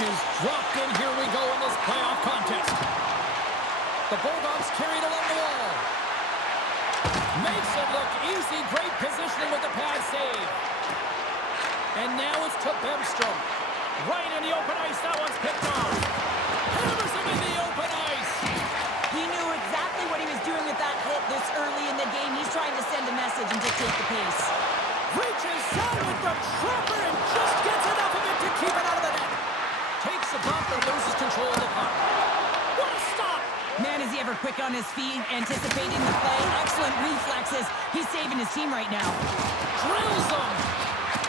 is dropped in. Here we go in this playoff contest. The Bulldogs carried along the wall. Makes it look easy. Great positioning with the pad save. And now it's to Bemstrom. Right in the open ice. That one's picked off. Hammers him in the open ice. He knew exactly what he was doing with that hit this early in the game. He's trying to send a message and dictate the pace. Reaches out with the trapper and just gets enough of it to keep it out of the net. Takes a bump and loses control of the puck. What a stop! Man, is he ever quick on his feet, anticipating the play. Excellent reflexes. He's saving his team right now. Drills him.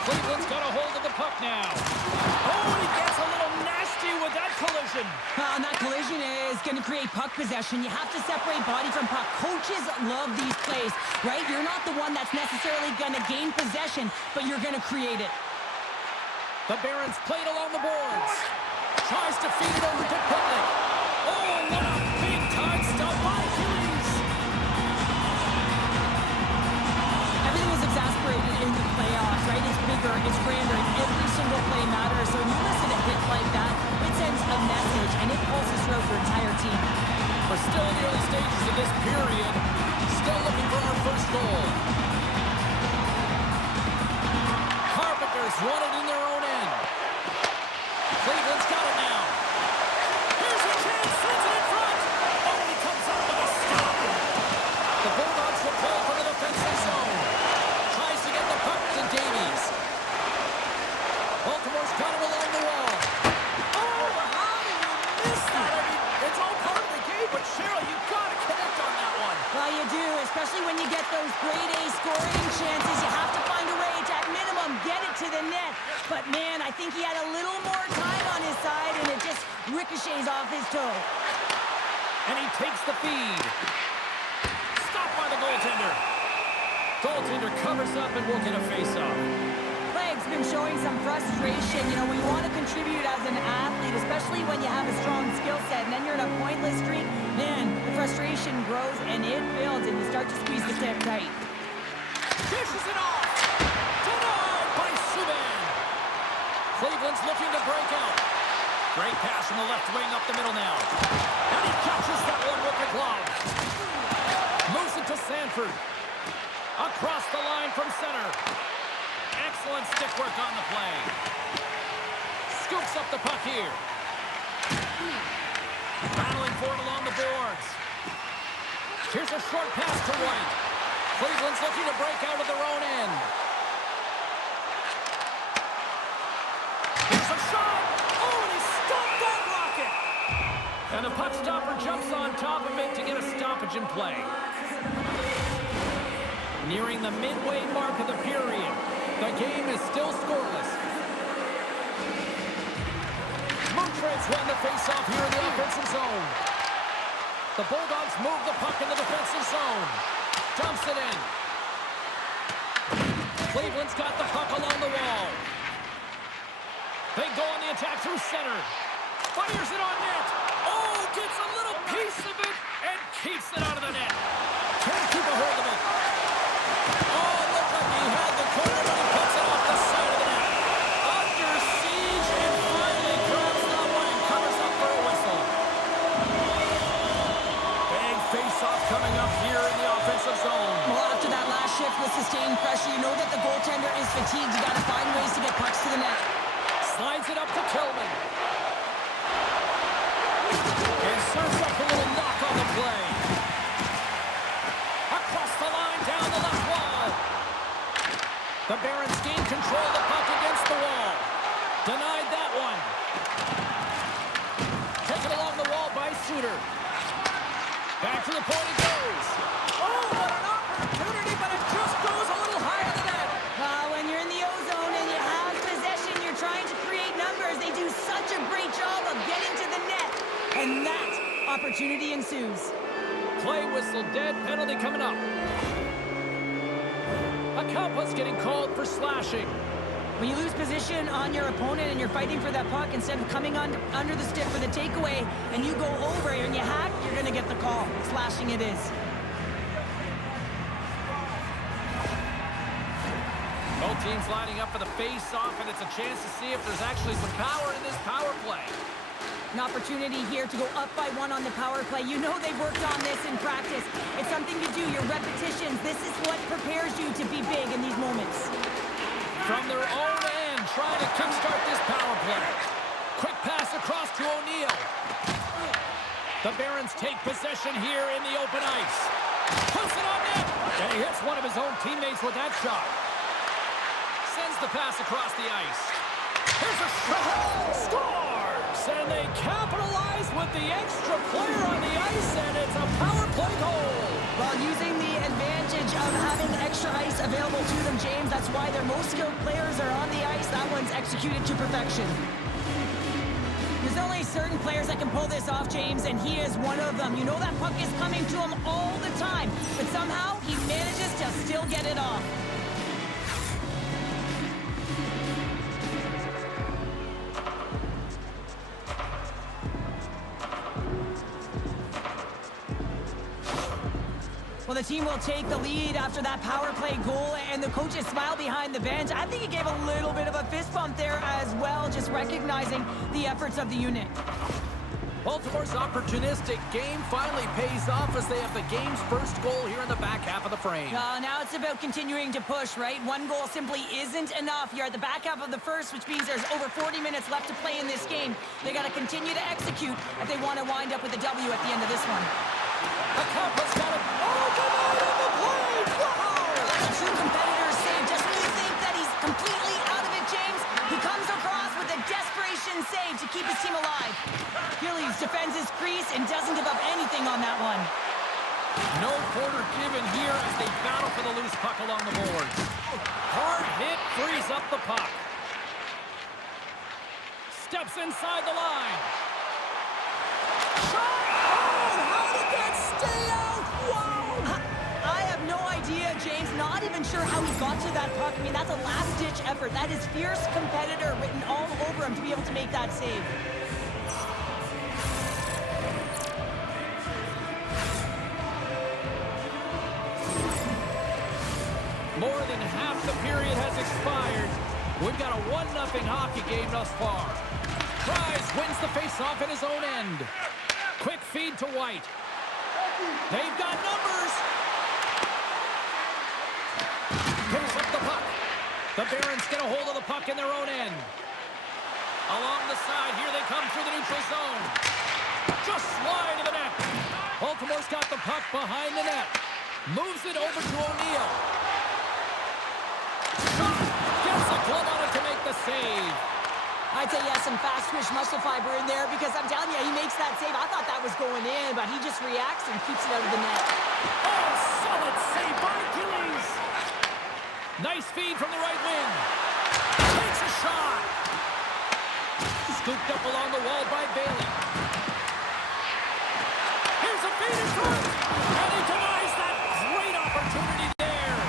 Cleveland's got a hold of the puck now. Oh, and he gets a little nasty with that collision. And that collision is going to create puck possession. You have to separate body from puck. Coaches love these plays, right? You're not the one that's necessarily going to gain possession, but you're going to create it. The Barons played along the boards. Tries to feed it over to Melnick. Oh, what a big-time stop by Dries. Everything is exasperated in the playoffs, right? It's bigger, it's grander, and every single play matters. So when you listen to hits like that, it sends a message, and it pulses throughout your entire team. We're still in the early stages of this period. Still looking for our first goal. Carpenter's won it in their own end. Cleveland's got it now. Here's a chance, sends it in front. Oh, he comes up with a stop. The Bulldogs will play from the defensive zone. Tries to get the puck to Davies. Baltimore's got it along the wall. Oh, how did you miss that? I mean, it's all part of the game, but Cheryl, you've got to connect on that one. Well, you do, especially when you get those grade A scoring chances. You have to find a way to, at minimum, get it to the net. But, man, I think he had a little more time on his side, and it just ricochets off his toe. And he takes the feed. Stopped by the goaltender. Goaltender covers up and will get a face-off. Craig's been showing some frustration. You know, when you want to contribute as an athlete, especially when you have a strong skill set, and then you're in a pointless streak, man, the frustration grows and it builds, and you start to squeeze the stick tight. Dishes it off. Denied by Subban. Cleveland's looking to break out. Great pass from the left wing up the middle now. And he catches that one with the glove. Moves it to Sanford. Across the line from center. Excellent stick work on the play. Scoops up the puck here. Battling for it along the boards. Here's a short pass to White. Cleveland's looking to break out of their own end. Here's a shot. Oh, and he stopped that rocket. And the puck stopper jumps on top of it to get a stoppage in play. Nearing the midway mark of the period. The game is still scoreless. Montrez won the face-off here in the offensive zone. The Bulldogs move the puck in the defensive zone. Dumps it in. Cleveland's got the puck along the wall. They go on the attack through center. Fires it on net. Oh, gets a little piece of it and keeps it out of the net. Can't keep a hold of it. Oh, looked like he had the corner, but he puts it off the side of the net. Under siege and finally grabs that one and covers up for a whistle. Big face-off coming up here in the offensive zone. Well, after that last shift with sustained pressure, you know that the goaltender is fatigued. You got to find ways to get pucks to the net. Slides it up to Kellman. And serves up a little knock on the play. Across the line, down the left wall. The Barons gain control of the puck against the wall. Denied that one. Taken along the wall by Suter. Back to the point it goes. Oh, what an opportunity, but it just goes a little higher than that. When you're in the O-zone and you have possession, you're trying to create numbers. They do such a great job of getting to the net. And that opportunity ensues. Play whistle dead, penalty coming up. Akapa's getting called for slashing. When you lose position on your opponent and you're fighting for that puck, instead of coming under the stick for the takeaway, and you go over and you hack, you're going to get the call. Slashing it is. Both teams lining up for the face-off, and it's a chance to see if there's actually some power in this power play. An opportunity here to go up by 1 on the power play. You know they've worked on this in practice. It's something to do, your repetitions. This is what prepares you to be big in these moments. From their own end, trying to kickstart this power play. Quick pass across to O'Neal. The Barons take possession here in the open ice. Puts it on net. And he hits one of his own teammates with that shot. Sends the pass across the ice. Here's a shot. Scores! And they capitalize with the extra player on the ice, and it's a power play goal. Well, using the advantage of having extra ice available to them, James, that's why their most skilled players are on the ice. That one's executed to perfection. There's only certain players that can pull this off, James, and he is one of them. You know that puck is coming to him all the time, but somehow he manages to still get it off. Well, the team will take the lead after that power play goal, and the coaches smile behind the bench. I think he gave a little bit of a fist bump there as well, just recognizing the efforts of the unit. Baltimore's opportunistic game finally pays off as they have the game's first goal here in the back half of the frame. Now it's about continuing to push, right? One goal simply isn't enough. You're at the back half of the first, which means there's over 40 minutes left to play in this game. They got to continue to execute if they want to wind up with a W at the end of this one. Acampa's got it. Oh, denied on the play! Wow! A true competitor's save. Just when you think that he's completely out of it, James, he comes across with a desperation save to keep his team alive. Gillies defends his crease and doesn't give up anything on that one. No quarter given here as they battle for the loose puck along the boards. Hard hit frees up the puck. Steps inside the line. Shot! Stay out! Wow! I have no idea, James. Not even sure how he got to that puck. I mean, that's a last-ditch effort. That is fierce competitor written all over him to be able to make that save. More than half the period has expired. We've got a 1-0 hockey game thus far. Dries wins the face-off at his own end. Quick feed to White. They've got numbers. Picks up the puck. The Barons get a hold of the puck in their own end. Along the side, here they come through the neutral zone. Just slide to the net. Baltimore's got the puck behind the net. Moves it over to O'Neal. Shot. Gets a glove on it to make the save. I'd say he has some fast-twitch muscle fiber in there because I'm telling you, he makes that save. I thought that was going in, but he just reacts and keeps it out of the net. Oh, solid save by Gillies. Nice feed from the right wing. Takes a shot. Scooped up along the wall by Bailey. Here's a feed in front. And he denies that great opportunity there.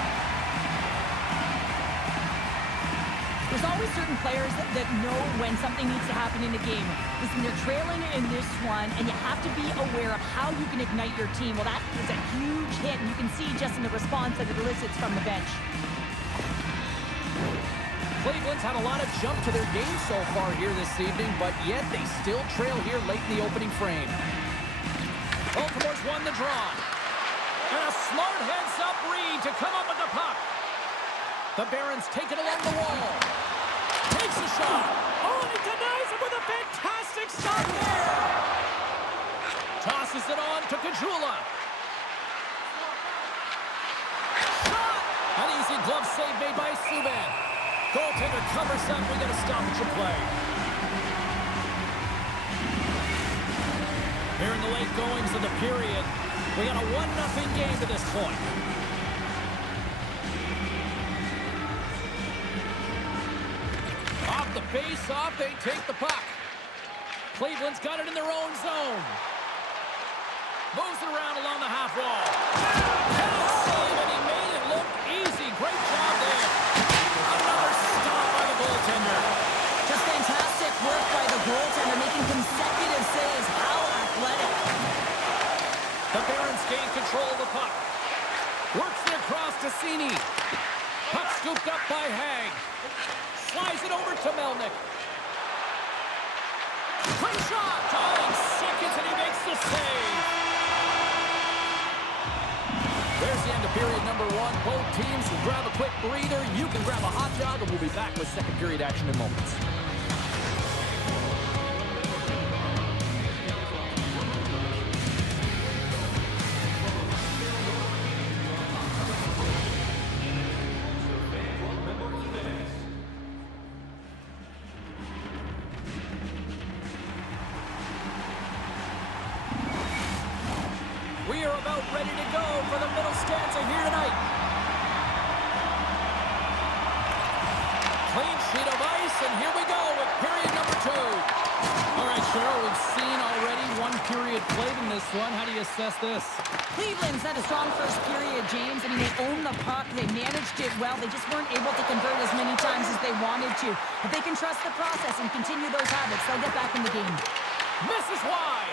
There's always certain players that know when something needs to happen in a game. Listen, they're trailing in this one, and you have to be aware of how you can ignite your team. Well, that is a huge hit, and you can see just in the response that it elicits from the bench. Cleveland's had a lot of jump to their game so far here this evening, but yet they still trail here late in the opening frame. Baltimore's won the draw. And a smart heads-up read to come up with the puck. The Barons take it along the wall. Takes a shot. Oh, and he denies it with a fantastic stop there. Tosses it on to Caggiula. Shot! An easy glove save made by Subban. Goaltender covers up. We got a stoppage of play. Here in the late goings of the period, we got a 1-0 game to this point. Off the face-off, they take the puck. Cleveland's got it in their own zone. Moves it around along the half wall. Cannot save, and he made it look easy. Great job there. Another stop by the goaltender. Just fantastic work by the goaltender, making consecutive saves. How athletic. The Barons gain control of the puck. Works it across to Cini. Puck scooped up by hang. Slides it over to Melnick. Great shot. Tying seconds, and he makes the save. There's the end of period number one. Both teams will grab a quick breather. You can grab a hot dog, and we'll be back with second period action in moments. We are about ready to go for the middle stanza here tonight. Clean sheet of ice, and here we go with period number two. All right, Cheryl, we've seen already one period played in this one. How do you assess this? Cleveland's had a strong first period, James. I mean, they owned the puck. They managed it well. They just weren't able to convert as many times as they wanted to. If they can trust the process and continue those habits, they'll get back in the game. Misses wide.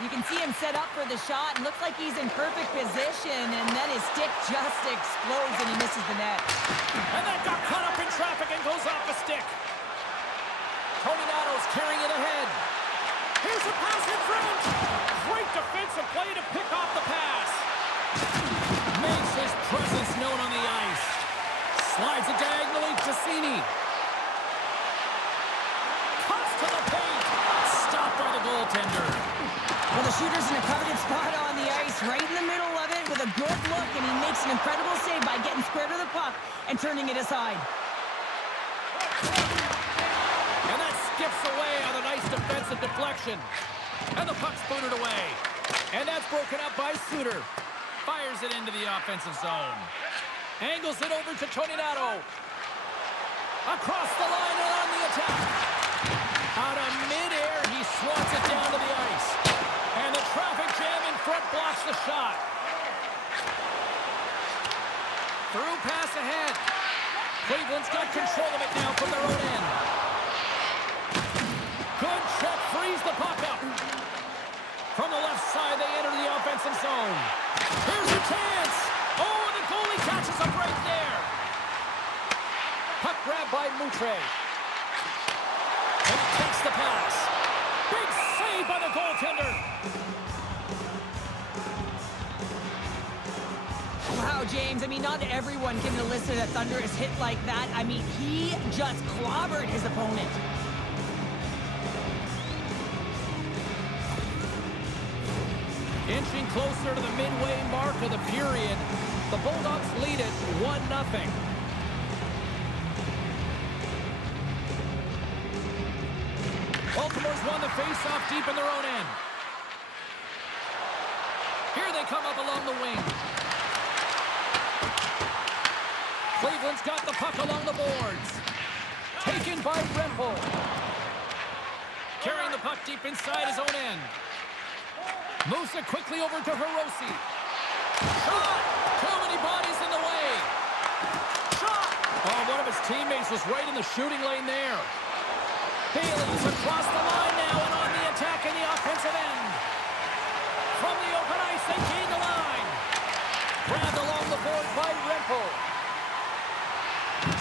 You can see him set up for the shot. Looks like he's in perfect position, and then his stick just explodes, and he misses the net. And that got caught up in traffic and goes off the stick. Toninado's carrying it ahead. Here's a pass in front. Great defensive play to pick off the pass. Makes his presence known on the ice. Slides it diagonally to Cini. Cuts to the paint. Stopped by the goaltender. Well, the shooter's in a coveted spot on the ice, right in the middle of it with a good look, and he makes an incredible save by getting square to the puck and turning it aside. And that skips away on a nice defensive deflection. And the puck's booted away. And that's broken up by Suter. Fires it into the offensive zone. Angles it over to Toninato. Across the line and on the attack. Out of midair, he swats it down to the ice. And the traffic jam in front blocks the shot. Through pass ahead. Cleveland's got control of it now from their own end. Good check, frees the puck up. From the left side, they enter the offensive zone. Here's a chance. Oh, and the goalie catches a break there. Puck grab by Moutre. And he takes the pass. Big save by the goaltender. Wow, James, I mean, not everyone can elicit a thunderous hit like that. I mean, he just clobbered his opponent. Inching closer to the midway mark of the period, the Bulldogs lead it 1-0. Baltimore's won the face-off deep in their own end. Here they come up along the wing. Cleveland's got the puck along the boards. Taken by Rempel. Carrying the puck deep inside his own end. Moves it quickly over to Hirose. Shot! Too many bodies in the way. Shot! Oh, one of his teammates was right in the shooting lane there. Bailey's across the line now and on the attack in the offensive end. From the open ice, they gain the line. Grabbed along the board by Rempel.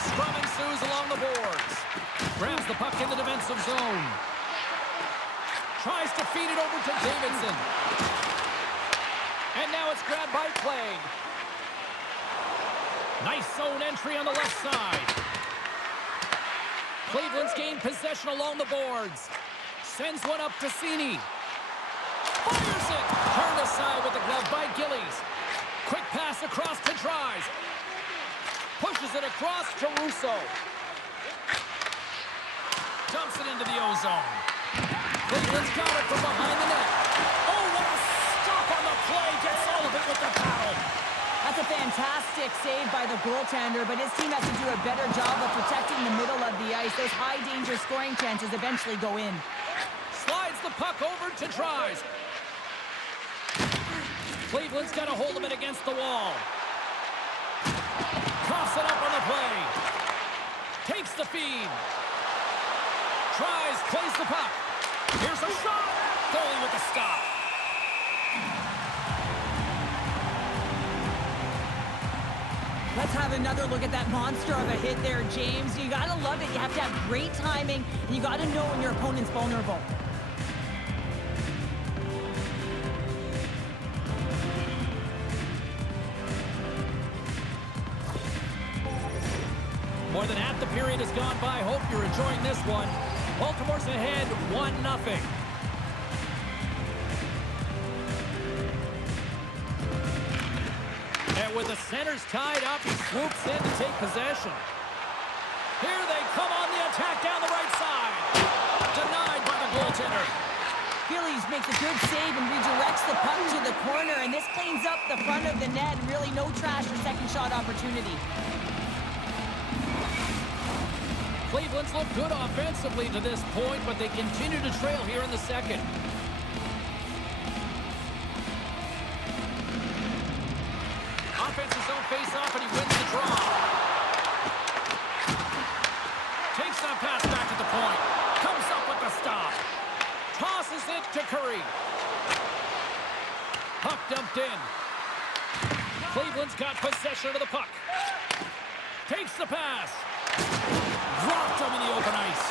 Scrum ensues along the boards. Grabs the puck in the defensive zone. Tries to feed it over to Davidson. And now it's grabbed by Blaine. Nice zone entry on the left side. Cleveland's gained possession along the boards. Sends one up to Cini. Fires it. Turned aside with the glove by Gillies. Quick pass across to Dries. Pushes it across to Russo. Dumps it into the O-zone. Cleveland's got it from behind the net. Oh, what a stop on the play. Gets all of it with the paddle. That's a fantastic save by the goaltender, but his team has to do a better job of protecting the middle of the ice. Those high-danger scoring chances eventually go in. Slides the puck over to Dries. Cleveland's got a hold of it against the wall. Coughs it up on the play. Takes the feed. Dries, plays the puck. Here's a shot. Goalie with the stop. Let's have another look at that monster of a hit there, James. You gotta love it. You have to have great timing, and you gotta know when your opponent's vulnerable. More than half the period has gone by. Hope you're enjoying this one. Baltimore's ahead 1-0. And with the centers tied up, he swoops in to take possession. Here they come on the attack down the right side. Denied by the goaltender. Phillies makes a good save and redirects the puck to the corner, and this cleans up the front of the net. Really no trash or second shot opportunity. Cleveland's looked good offensively to this point, but they continue to trail here in the second. Offensive zone face-off, and he wins the draw. Takes that pass back at the point. Comes up with the stop. Tosses it to Currie. Puck dumped in. Cleveland's got possession of the puck. Takes the pass. Dropped him in the open ice.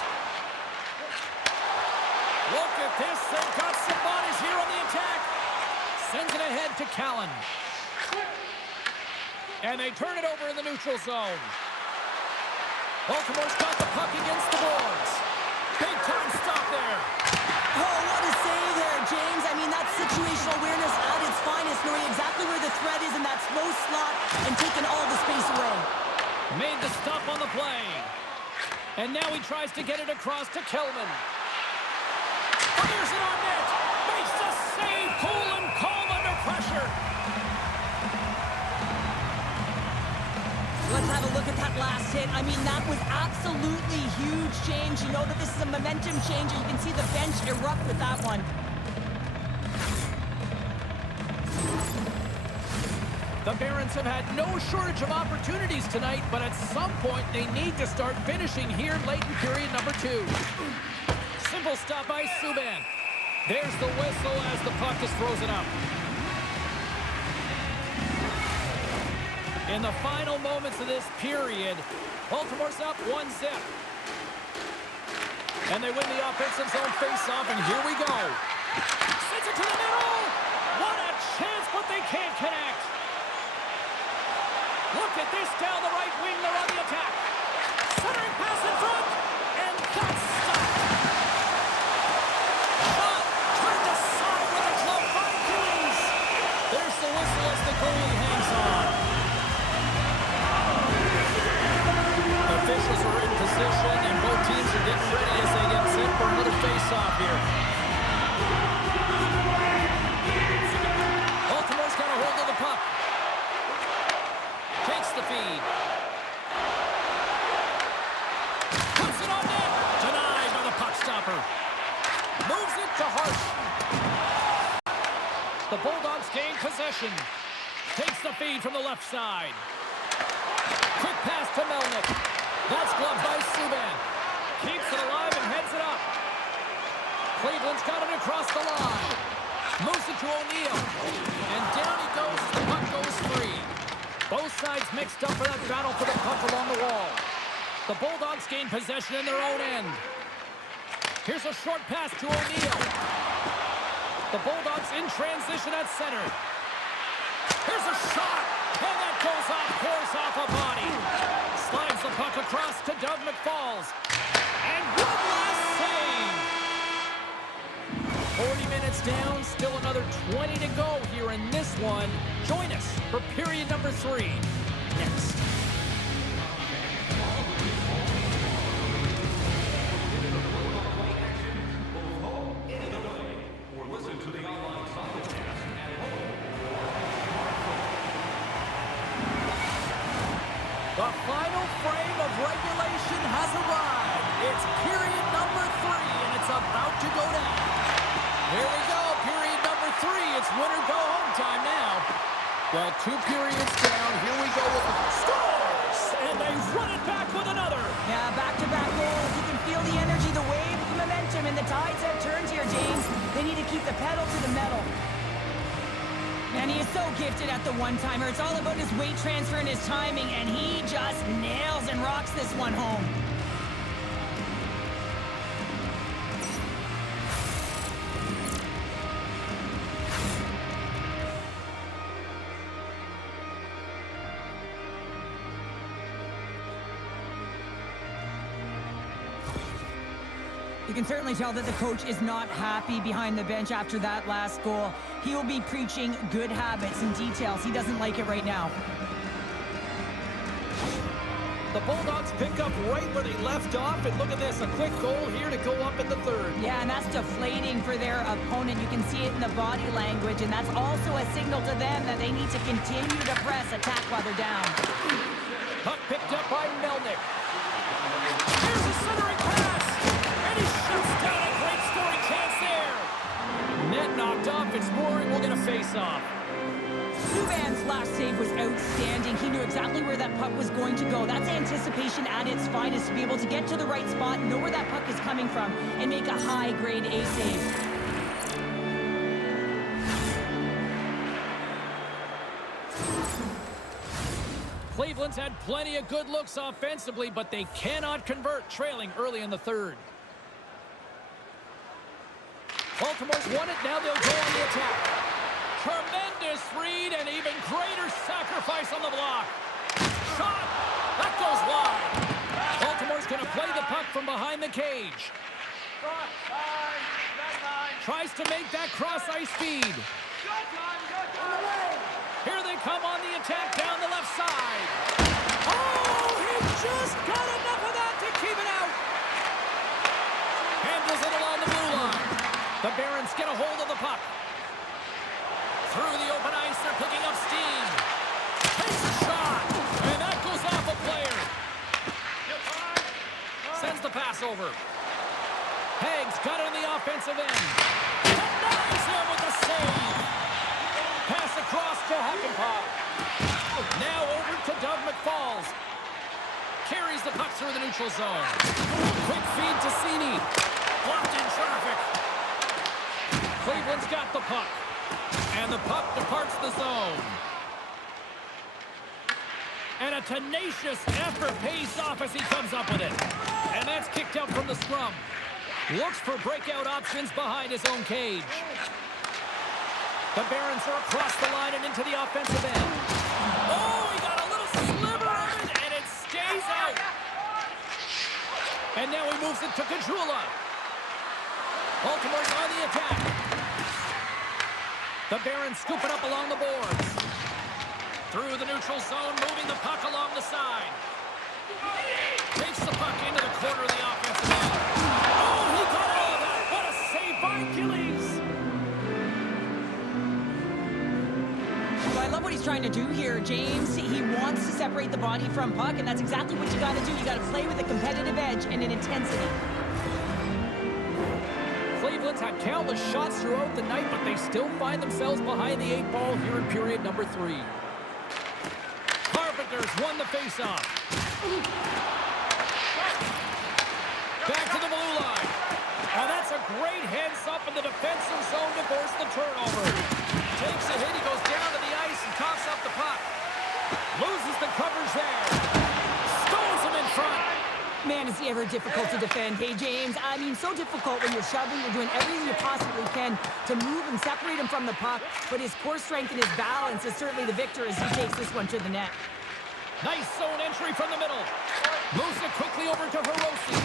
Look at this. They've got some bodies here on the attack. Sends it ahead to Colin. And they turn it over in the neutral zone. Baltimore's got the puck against the boards. Big time stop there. Oh, what a save there, James. I mean, that's situational awareness at its finest, knowing exactly where the threat is in that slow slot and taking all the space away. Made the stop on the play. And now he tries to get it across to Kellman. Fires it on net. Makes the save. Cool and calm under pressure. Let's have a look at that last hit. I mean, that was absolutely huge, James. You know that this is a momentum changer. You can see the bench erupt with that one. The Barons have had no shortage of opportunities tonight, but at some point they need to start finishing here late in period number 2. Simple stop by Subban. There's the whistle as the puck is frozen up. In the final moments of this period, Baltimore's up 1-0. And they win the offensive zone face-off, and here we go. Sends it to the middle. What a chance, but they can't connect. Look at this down the right wing. They're on the attack. Centering pass in front, and that's stopped. Shot turned aside with a glove by Dries. There's the whistle as the goalie hangs on. Officials are in position, and both teams are getting ready as they get set for another face-off here. Baltimore's got a hold of the puck. Takes the feed. Puts it on net. Denied by the puck stopper. Moves it to Hartford. The Bulldogs gain possession. Takes the feed from the left side. Quick pass to Melnick. That's gloved by Subban. Keeps it alive and heads it up. Cleveland's got it across the line. Moves it to O'Neill. And down he goes as the puck goes free. Both sides mixed up for that battle for the puck along the wall. The Bulldogs gain possession in their own end. Here's a short pass to O'Neill. The Bulldogs in transition at center. Here's a shot, and that goes off course off a body. Slides the puck across to Doug McFalls. And one last save. 40 minutes down, still another 20 to go here in this one. Join us for period number 3 next. The final frame of regulation has arrived. It's period number 3, and it's about to go down. Here we go, period number 3. It's win or go home time now. Well, 2 periods down. Here we go with the scores, and they run it back with another. Yeah, back-to-back goals. You can feel the energy, the wave, the momentum, and the tides have turned here, James. They need to keep the pedal to the metal. And he is so gifted at the one-timer. It's all about his weight transfer and his timing, and he just nails and rocks this one home. You can certainly tell that the coach is not happy behind the bench after that last goal. He will be preaching good habits and details. He doesn't like it right now. The Bulldogs pick up right where they left off, and look at this, a quick goal here to go up in the third. Yeah, and that's deflating for their opponent. You can see it in the body language, and that's also a signal to them that they need to continue to press, attack while they're down. Puck picked up by Melnick. Here's a centering pass, and he shoots down a great scoring chance there. Net knocked off, it's Mooring, we'll get a face-off. Subban's last save was outstanding. He knew exactly where that puck was going to go. That's anticipation at its finest, to be able to get to the right spot, know where that puck is coming from, and make a high-grade A save. Cleveland's had plenty of good looks offensively, but they cannot convert, trailing early in the third. Baltimore's won it, now they'll go on the attack. Tremendous read and even greater sacrifice on the block. Shot! That goes wide. Baltimore's going to play the puck from behind the cage. Tries to make that cross-ice feed. Here they come on the attack down the left side. Oh, he just got enough of that to keep it out. Handles it along the blue line. The Barons get a hold of the puck. Through the open ice, they're picking up steam. Takes a shot, and that goes off a player. Sends the pass over. Haig's got it on the offensive end. Denies him with the save. Pass across to Hackenpah. Now over to Doug McFalls. Carries the puck through the neutral zone. Quick feed to Cini. Blocked in traffic. Cleveland's got the puck. And the puck departs the zone. And a tenacious effort pays off as he comes up with it. And that's kicked out from the scrum. Looks for breakout options behind his own cage. The Barons are across the line and into the offensive end. Oh, he got a little sliver of it, and it stays out. And now he moves it to Caggiula. Baltimore's on the attack. The Barons scoop it up along the boards. Through the neutral zone, moving the puck along the side. Takes the puck into the corner of the offensive end. Oh, he got all of that. What a save by Achilles. Well, I love what he's trying to do here, James. He wants to separate the body from puck, and that's exactly what you got to do. You got to play with a competitive edge and an intensity. Cleveland's had countless shots throughout the night, but they still find themselves behind the 8 ball here in period number 3. Carpenter's won the faceoff. Back to the blue line. And that's a great heads-up in the defensive zone to force the turnover. Takes a hit, he goes down to the ice and coughs up the puck. Loses the coverage there. Stones him in front. Man, is he ever difficult to defend. Hey, James, I mean, so difficult when you're shoving, you're doing everything you possibly can to move and separate him from the puck, but his core strength and his balance is certainly the victor as he takes this one to the net. Nice zone entry from the middle. Moves it quickly over to Hiroshi.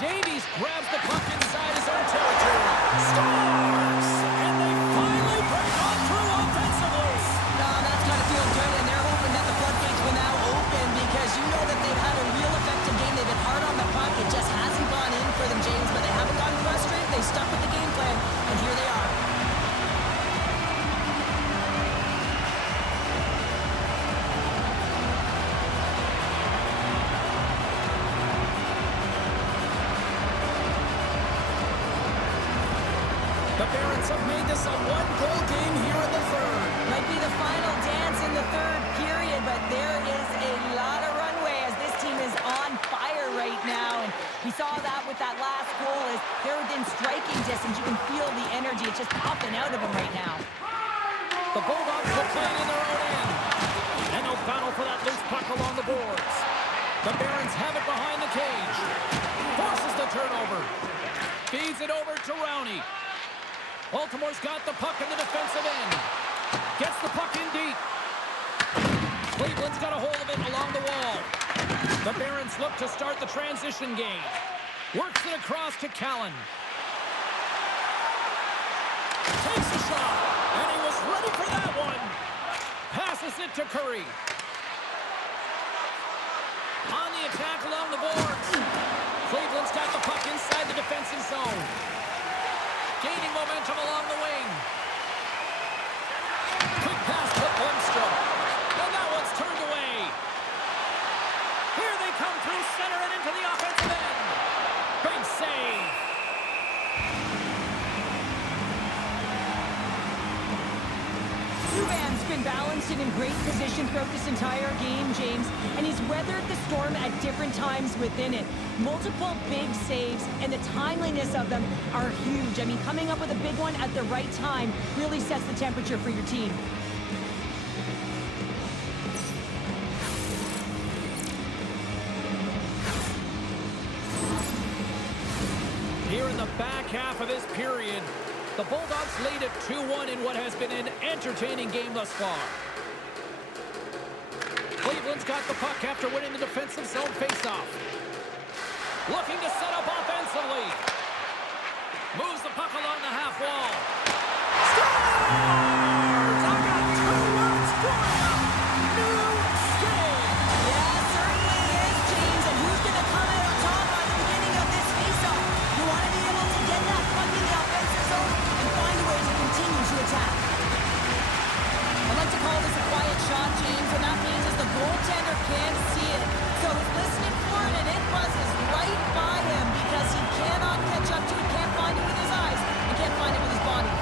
Davies grabs the puck inside his own territory. Scores! And they finally break on through offensively. No, that's got to feel good, and they're hoping that the floodgates will now open because you know that they've had a real effective game. They've been hard on the puck. It just hasn't gone in for them, James, but they haven't gotten frustrated. They stuck with the game plan, and here they are. The Barons have made this a one-goal game here in the third. Might be the final dance in the third period, but there is a lot of runway as this team is on fire right now. And we saw that with that last goal as they're within striking distance. You can feel the energy. It's just popping out of them right now. The Bulldogs are playing in their own end. And they'll battle for that loose puck along the boards. The Barons have it behind the cage. Forces the turnover. Feeds it over to Rowney. Baltimore's got the puck in the defensive end. Gets the puck in deep. Cleveland's got a hold of it along the wall. The Barons look to start the transition game. Works it across to Colin. Takes a shot, and he was ready for that one. Passes it to Currie. On the attack along the boards. Cleveland's got the puck inside the defensive zone. Gaining momentum along the wing. Quick pass to Lundstrom. And that one's turned away. Here they come through center and into the offensive end. Big save. Subban's been balanced and in great position throughout this entire game, James, and he's weathered the storm at different times within it. Multiple big saves, and the timeliness of them are huge. I mean, coming up with a big one at the right time really sets the temperature for your team. Here in the back half of this period, the Bulldogs lead at 2-1 in what has been an entertaining game thus far. Cleveland's got the puck after winning the defensive zone faceoff. Looking to set up offensively. Moves the puck along the half wall. Scores! I got 2 words for you. New skate. Yeah, certainly is, James, and who's going to come out on top at the beginning of this faceoff? You want to be able to get that puck in the offensive zone and find a way to continue to attack. I like to call this a quiet shot, James, and that means is the goaltender can't see it. So he's listening for it, and it buzzes right by him because he cannot catch up to it, can't find it with his eyes, and can't find it with his body.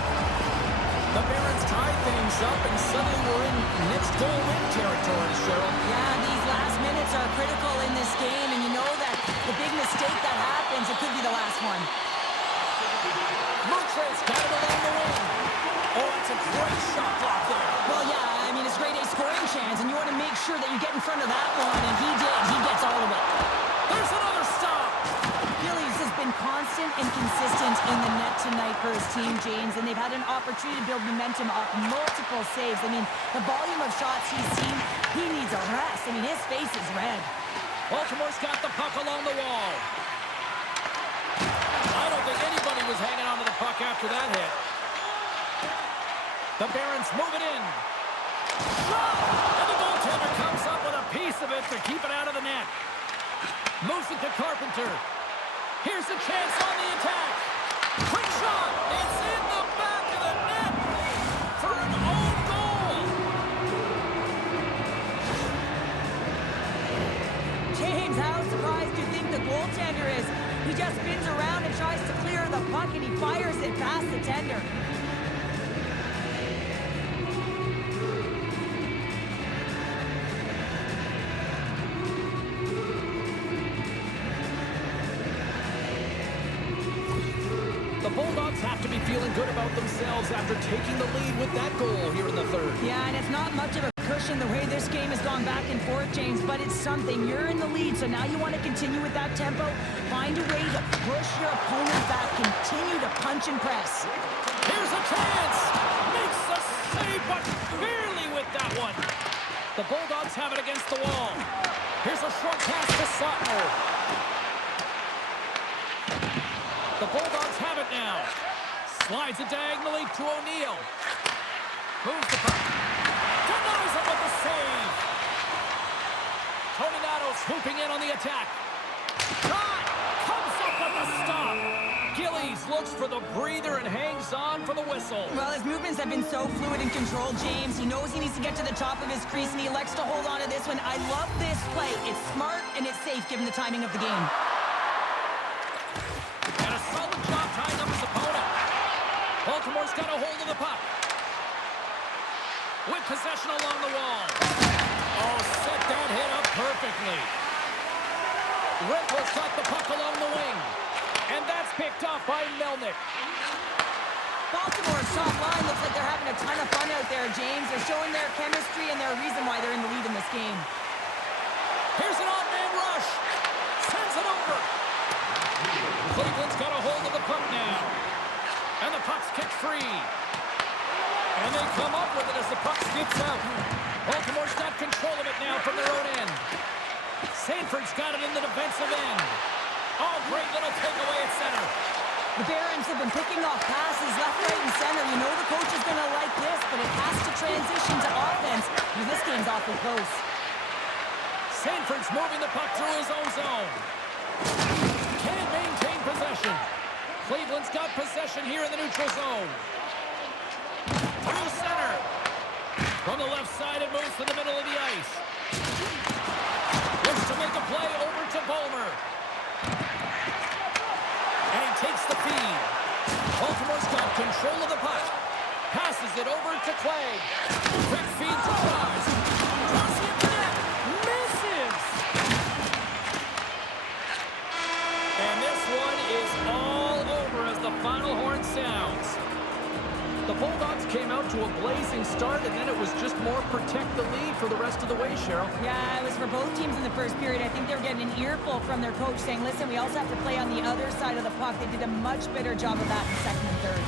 The Barons tie things up, and suddenly we're in next goal win territory, Cheryl. Yeah, these last minutes are critical in this game, and you know that the big mistake that happens, it could be the last one. Mountre's got it along the wing. Oh, that's a great shot block there. Well, yeah, I mean, it's grade A scoring chance, and you want to make sure that you get in front of that one, and he did. He gets all of it. There's another stop. Gillies has been constant and consistent in the net tonight for his team, James, and they've had an opportunity to build momentum off multiple saves. I mean, the volume of shots he's seen, he needs a rest. I mean, his face is red. Baltimore's got the puck along the wall. I don't think anybody was hanging on to the puck after that hit. The Barons move it in. And the goaltender comes up with a piece of it to keep it out of the net. Moves it to Carpenter. Here's a chance on the attack. Quick shot. It's in the back of the net for an own goal. James, how surprised do you think the goaltender is? He just spins around and tries to clear the puck, and he fires it past the tender. The Bulldogs have to be feeling good about themselves after taking the lead with that goal here in the third. Yeah, and it's not much of a cushion the way this game has gone back and forth, James, but it's something. You're in the lead, so now you want to continue with that tempo. Find a way to push your opponent back. Continue to punch and press. Here's a chance. Makes a save, but barely with that one. The Bulldogs have it against the wall. Here's a short pass to Sutton. The Bulldogs have it now. Slides it diagonally to O'Neill. Moves the puck. Denies it with the save. Tony Nado's swooping in on the attack. Shot! Comes up with the stop. Gillies looks for the breather and hangs on for the whistle. Well, his movements have been so fluid and controlled, James. He knows he needs to get to the top of his crease, and he elects to hold on to this one. I love this play. It's smart, and it's safe given the timing of the game. And a solid job tying up his opponent. Baltimore's got a hold of the puck. With possession along the wall. Oh, set that hit up perfectly. Ripple's got the puck along the wing. And that's picked off by Melnick. Baltimore's top line looks like they're having a ton of fun out there, James. They're showing their chemistry and their reason why they're in the lead in this game. Here's an odd-man rush. Sends it over. Cleveland's got a hold of the puck now. And the puck's kicked free. And they come up with it as the puck skips out. Baltimore's got control of it now from their own end. Sanford's got it in the defensive end. Oh, great little takeaway at center. The Barons have been picking off passes left, right, and center. You know the coach is going to like this, but it has to transition to offense because this game's awfully close. Sanford's moving the puck through his own zone. Can't maintain possession. Cleveland's got possession here in the neutral zone. Through center. From the left side, it moves to the middle of the ice. Looks to make a play over to Bulmer. And he takes the feed. Baltimore's got control of the puck. Passes it over to Clay. Quick feed to Dries. Draws the empty net. Misses. And this one is all over as the final horn sounds. The Bulldogs came out to a blazing start, and then it was just more protect the lead for the rest of the way, Cheryl. Yeah, it was for both teams in the first period. I think they were getting an earful from their coach saying, listen, we also have to play on the other side of the puck. They did a much better job of that in second and third.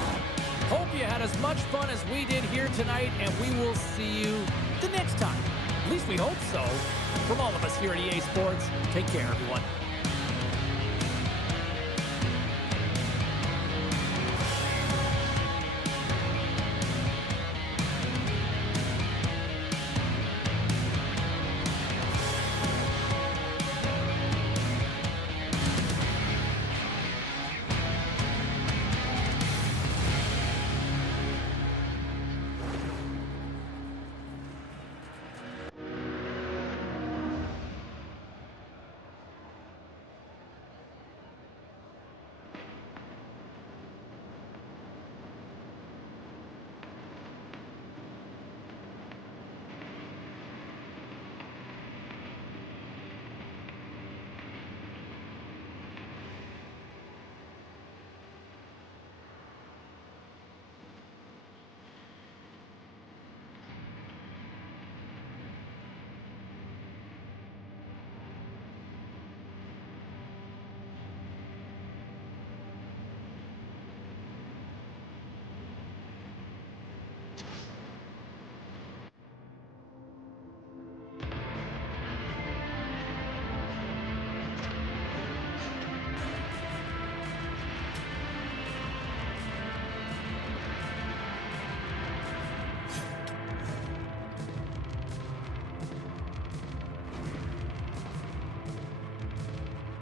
Hope you had as much fun as we did here tonight, and we will see you the next time. At least we hope so. From all of us here at EA Sports, take care, everyone.